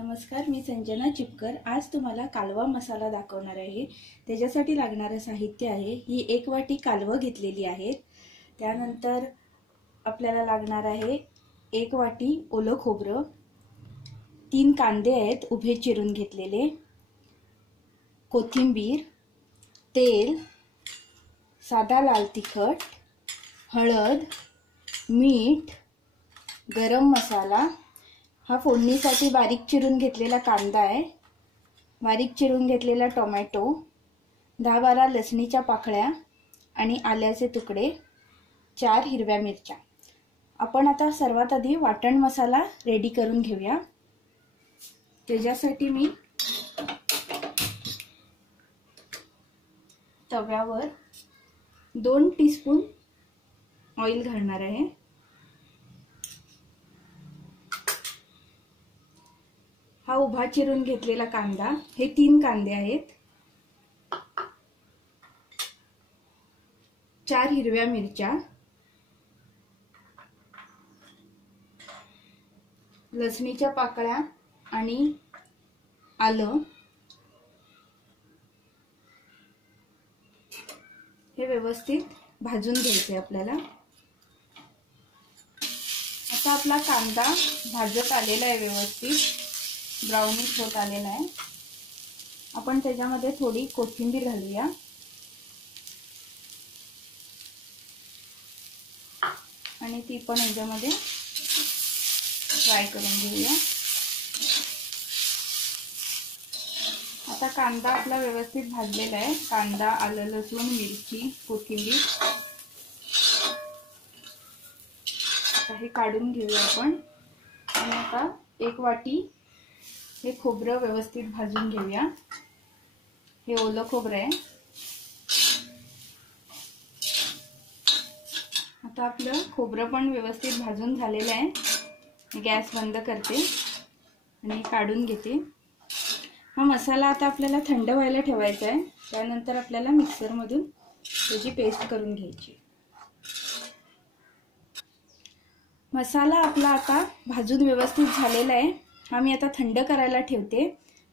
नमस्कार, मी संजना चिपकर। आज तुम्हाला कालवा मसाला दाखवणार आहे। त्याच्यासाठी लागणारे साहित्य आहे ही 1 वाटी कालवं घेतलेली आहे। त्यानंतर आपल्याला लागणार आहे 1 वाटी ओलं खोबरं, 3 कांदे आहेत उभे चिरून घेतलेले, कोथिंबीर, तेल, साधा लाल तिखट, हळद, मीठ, गरम मसाला, हा फोडणीसाठी बारीक चिरून घेतलेला कांदा आहे, बारीक चिरून घेतलेला टोमॅटो, 10-12 लसणीच्या पाकळ्या आणि आल्याचे तुकडे, 4 हिरव्या मिरच्या। आपण आता सर्वात आधी वाटण मसाला रेडी करून घेऊया। त्याच्यासाठी मी तव्यावर 2 टीस्पून ऑइल घालणार आहे। हा उभा चिरून घेतलेला कांदा, हे 3 कांदे आहेत, 4 हिरव्या मिरच्या, लसणीच्या पाकळ्या आणि आलं, हे व्यवस्थित भाजून घ्यायचे आपल्याला। आता आपला कांदा भाजत आलेला आहे, व्यवस्थित ब्राउनिश होत आलेला आहे। आपण त्याच्यामध्ये थोडी कोथिंबीर घालूया आणि ती पण याच्यामध्ये फ्राय करून घेऊया। आता कांदा आपला व्यवस्थित भाजलेला आहे। कांदा, आलं, लसूण, मिरची, कोथिंबीर, आता हे काढून घेऊया आपण। आणि आता 1 वाटी हे खोबरं व्यवस्थित भाजून घेऊया। हे ओलं खोबरं आहे। आता आपलं खोबरं पण व्यवस्थित भाजून झालेलं आहे। गॅस बंद करते आणि काढून घेते। हा मसाला आता आपल्याला थंड व्हायला ठेवायचा आहे। त्यानंतर आपल्याला मिक्सर मधून त्याची पेस्ट करून घ्यायची। मसाला आपला आता भाजून व्यवस्थित झालेला आहे। हा मी आता थंड करायला ठेवते।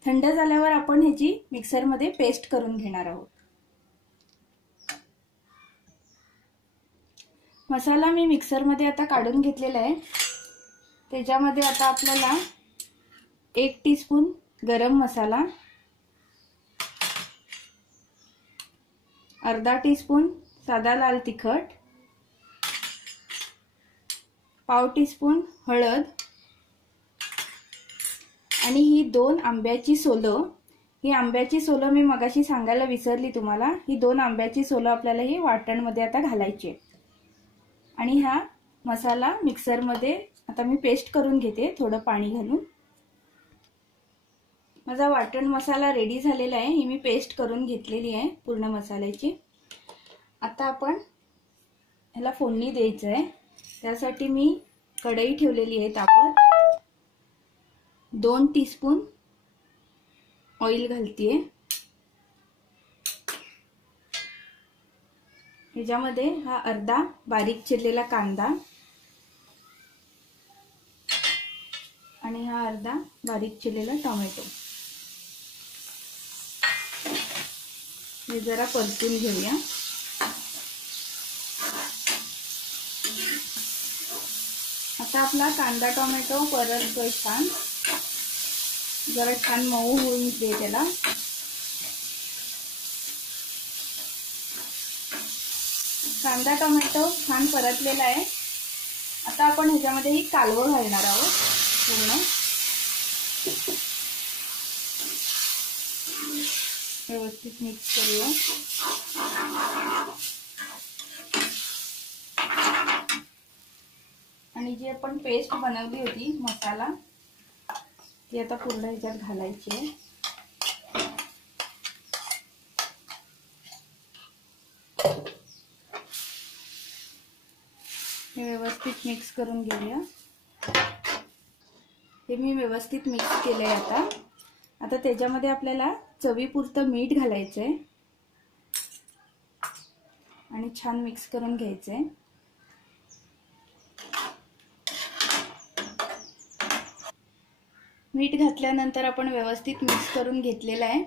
थंड झाल्यावर आपण ह्याची मिक्सर मध्ये पेस्ट करून घेणार आहोत। मसाला मी मिक्सर मध्ये आता काढून घेतलेला आहे। त्याच्यामध्ये आता आपल्याला 1 टीस्पून गरम मसाला, अर्धा टीस्पून साधा लाल तिखट, पाव टीस्पून हळद आणि ही 2 आंब्याची सोलं। ही आंब्याची सोलं मी मगाशी सांगायला विसरली तुम्हाला। ही 2 आंब्याची सोलं आपल्याला ही वाटण मध्ये आता घालायची आहे। आणि हा मसाला मिक्सर मध्ये आता मी पेस्ट करून घेते, थोडं पाणी घालून। माझा वाटण मसाला रेडी झालेला आहे। ही मी पेस्ट करून घेतलेली आहे पूर्ण मसाल्याची। आता आपण ह्याला फोडणी द्यायचं आहे। त्यासाठी मी कढई ठेवलेली आहे तापत, 2 टीस्पून ऑइल घालतेय। ह्याच्यामध्ये हा अर्धा बारीक चिरलेला कांदा आणि हा अर्धा बारीक चिरलेला टोमॅटो, हे जरा परतून घेऊया। आता आपला कांदा टोमॅटो परततोय छान, जरा छान मऊ होऊन दे त्याला। कांदा टोमॅटो छान परतलेला आहे। आता आपण ह्याच्यामध्ये ही कालवं घालणार आहोत पूर्ण। व्यवस्थित मिक्स करूया। आणि जी आपण पेस्ट बनवली होती मसाला, ती आता पूर्ण ह्याच्यात घालायची आहे। हे व्यवस्थित मिक्स करून घेऊया। हे मी व्यवस्थित मिक्स केलंय। आता त्याच्यामध्ये आपल्याला चवीपुरतं मीठ घालायचंय आणि छान मिक्स करून घ्यायचंय। मीठ घातल्यानंतर आपण व्यवस्थित मिक्स करून घेतलेलं आहे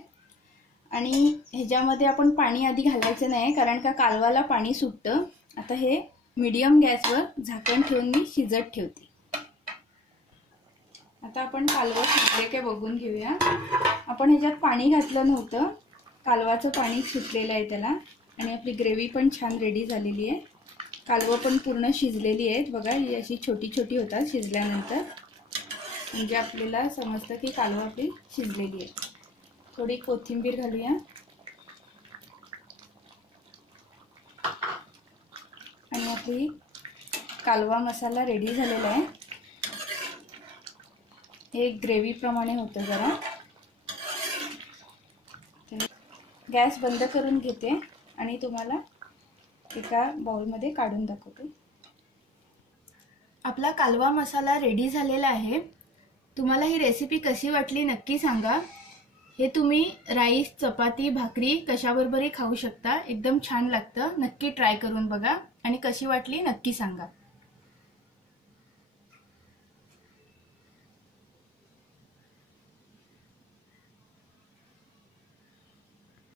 आणि ह्याच्यामध्ये आपण पाणी आधी घालायचं नाही कारण का कालवाला पाणी सुटतं। आता हे मीडियम गॅसवर झाकण ठेवून मी शिजत ठेवते। आता आपण कालवा शिजले का बघून घेऊया। आपण ह्याच्यात पाणी घातलं नव्हतं, कालवाचं पाणी सुटलेलं आहे त्याला आणि आपली ग्रेव्ही पण छान रेडी झालेली आहे। कालवं पण पूर्ण शिजलेली आहेत बघा, ही अशी छोटी छोटी होतात शिजल्यानंतर, म्हणजे आपल्याला समजतं की कालवं आपली शिजलेली आहे। थोडी कोथिंबीर घालूया आणि आपली कालवा मसाला रेडी झालेला आहे। हे ग्रेव्ही प्रमाणे होतं जरा। गॅस बंद करून घेते आणि तुम्हाला एका बाउलमध्ये काढून दाखवते। आपला कालवा मसाला रेडी झालेला आहे। तुम्हाला ही रेसिपी कशी वाटली नक्की सांगा। हे तुम्ही राईस, चपाती, भाकरी कशाबरोबरही खाऊ शकता, एकदम छान लागतं। नक्की ट्राय करून बघा आणि कशी वाटली नक्की सांगा।